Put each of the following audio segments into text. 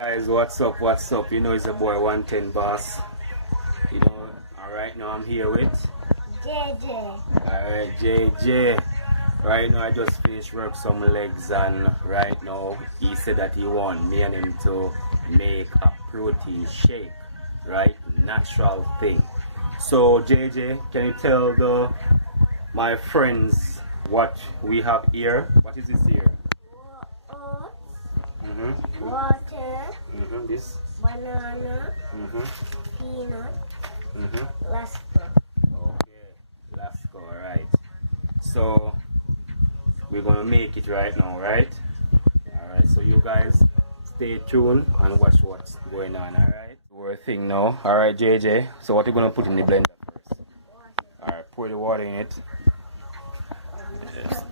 Guys, what's up? You know it's a boy 110 boss. You know, alright now I'm here with JJ. Alright, JJ. Right now I just finished work some legs, and right now he said that he want me and him to make a protein shake. Right? Natural thing. So JJ, can you tell my friends what we have here? What is this here? Oats, water, This. banana, peanut, Lasco. Okay, Lasco, alright. So we're gonna make it right now, right? Alright, so you guys stay tuned and watch what's going on, alright? We're a thing now. Alright, JJ. So what you gonna put in the blender first? Alright, pour the water in it. Yes.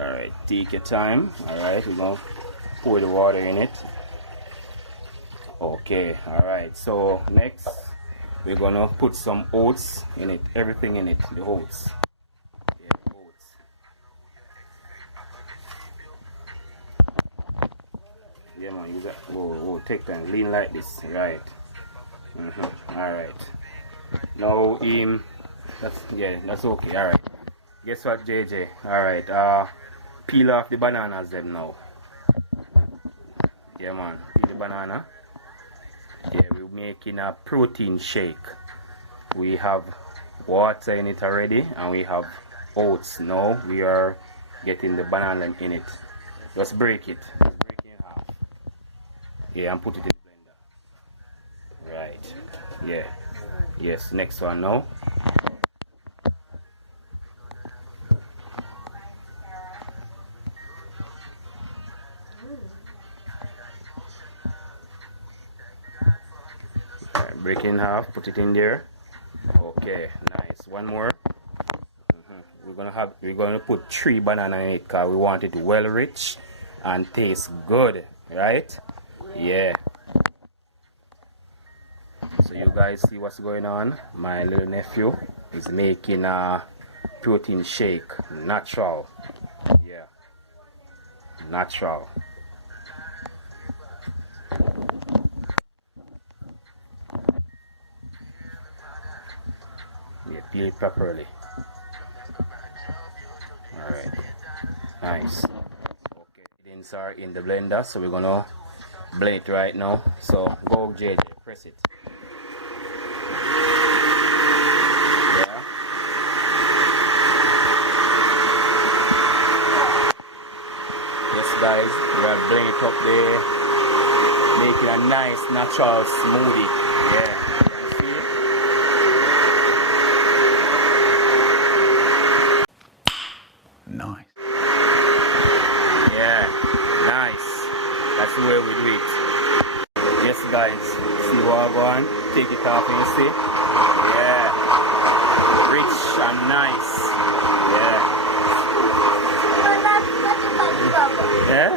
Alright, take your time. Alright, we're gonna pour the water in it. Okay, alright, so next we're gonna put some oats in it, everything in it, the oats. Yeah, oats. Yeah man, use that. Whoa, take time, lean like this, right. Alright. Now that's okay, alright. Guess what, JJ? Alright, peel off the bananas then now. Yeah man, peel the banana. Yeah, we're making a protein shake. We have water in it already, and we have oats. Now we are getting the banana in it. Just break it. Just break it in half. Yeah, and put it in the blender. Right. Yeah. Yes, next one now. Break it in half, put it in there. Okay, nice. One more. We're gonna put 3 bananas in it because we want it well rich and taste good, right? Yeah. So you guys see what's going on? My little nephew is making a protein shake, natural. Yeah, natural. Yeah, peel it properly. Alright. Nice. Okay. Ingredients are in the blender, so we're gonna blend it right now. So go JJ, press it. Yeah. Yes guys, we are blending it up there. Making a nice natural smoothie. Yeah. Nice. Yeah, nice. That's the way we do it. Yes, guys. See what I want? Take it off and see. Yeah. Rich and nice. Yeah. Yeah?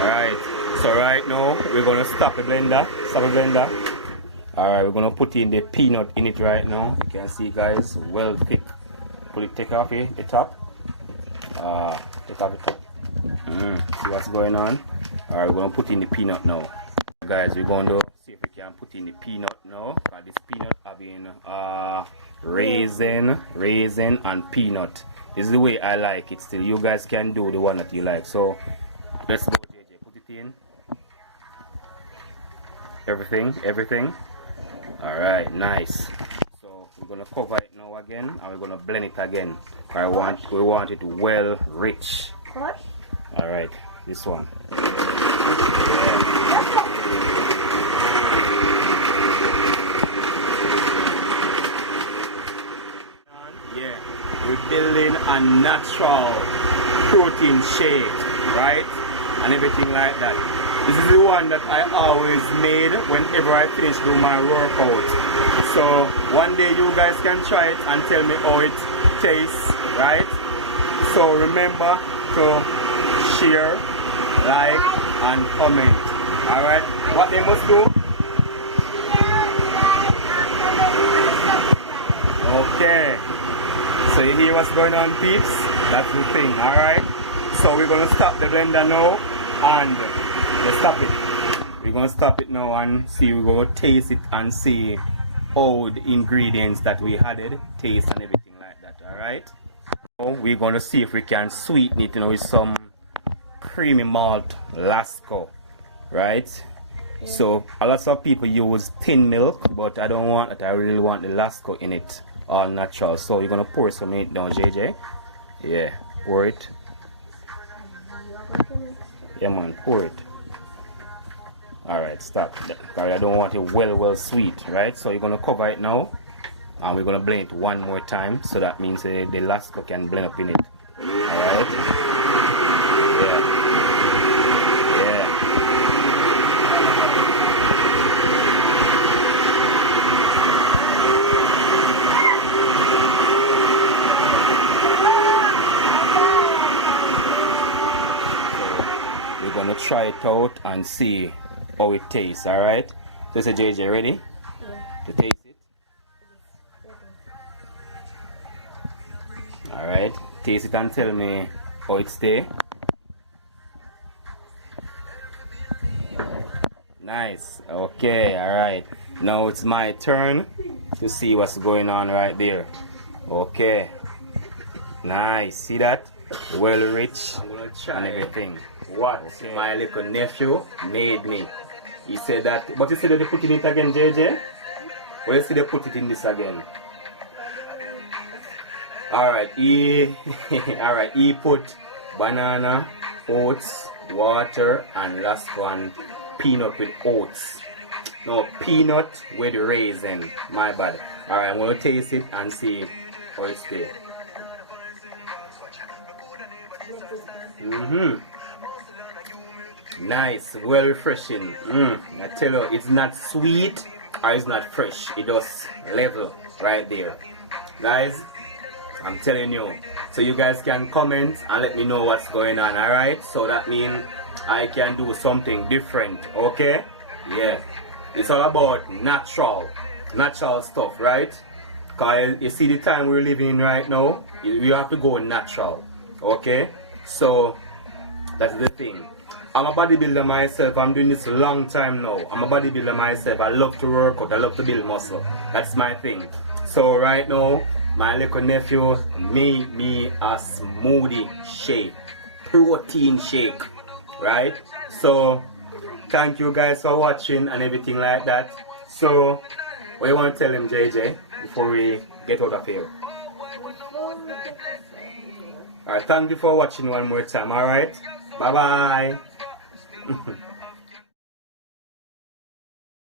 Alright. So right now, we're going to stop the blender. Stop the blender. Alright, we're going to put in the peanut in it right now. You can see, guys, well thick. Take off here, the top. Take off the top. See what's going on? Alright, we're going to put in the peanut now. Guys, we're going to see if we can put in the peanut now. This peanut having raisin and peanut. This is the way I like it still. You guys can do the one that you like. So, let's go, JJ. Put it in. Everything. Alright, nice. So we're gonna cover it now again, and we're gonna blend it again. We want it well rich. Alright, this one. Yeah, we're building a natural protein shake, right? And everything like that. This is the one that I always made whenever I finish doing my workout. So one day you guys can try it and tell me how it tastes, right? So remember to share, like, and comment. Alright? What they must do? Okay. So you hear what's going on, peeps? That's the thing, alright? So we're gonna stop the blender now. And let's stop it. We're gonna stop it now and see. We're gonna taste it and see all the ingredients that we added, taste and everything like that. Alright? We're gonna see if we can sweeten it, with some creamy malt Lasco. Right? So a lot of people use thin milk, but I don't want that. I really want the Lasco in it, all natural. So you're gonna pour some in it down, JJ. Yeah, pour it. Yeah, man, pour it. Alright, stop. I don't want it well sweet, right? So you're gonna cover it now, and we're gonna blend it one more time. So that means the Lasco can blend up in it. Alright. Yeah. Gonna try it out and see how it tastes. Alright, so say JJ, ready? Yeah. To taste it? Alright, taste it and tell me how it tastes. Nice. Okay, alright, now it's my turn to see what's going on right there. Okay, nice. See that? Well rich and everything. What my little nephew made me. He said that, but you said that they put it in it again, JJ? Well, you see they put it in this again. Alright, he put banana, oats, water, and Lasco and peanut with oats. No, peanut with raisin. My bad. Alright, I'm going to taste it and see how it tastes. Nice, well refreshing. I tell you, it's not sweet or it's not fresh. It does level right there. Guys, I'm telling you. So you guys can comment and let me know what's going on, alright? So that means I can do something different, okay? Yeah. It's all about natural stuff, right? Because you see the time we're living in right now, you have to go natural, okay? So that's the thing. I'm a bodybuilder myself. I'm doing this a long time now. I'm a bodybuilder myself. I love to work out. I love to build muscle. That's my thing. So right now, my little nephew made me a smoothie shake, protein shake, right? So thank you guys for watching and everything like that. So what do you want to tell him, JJ, before we get out of here? Alright, thank you for watching one more time. Alright, bye bye.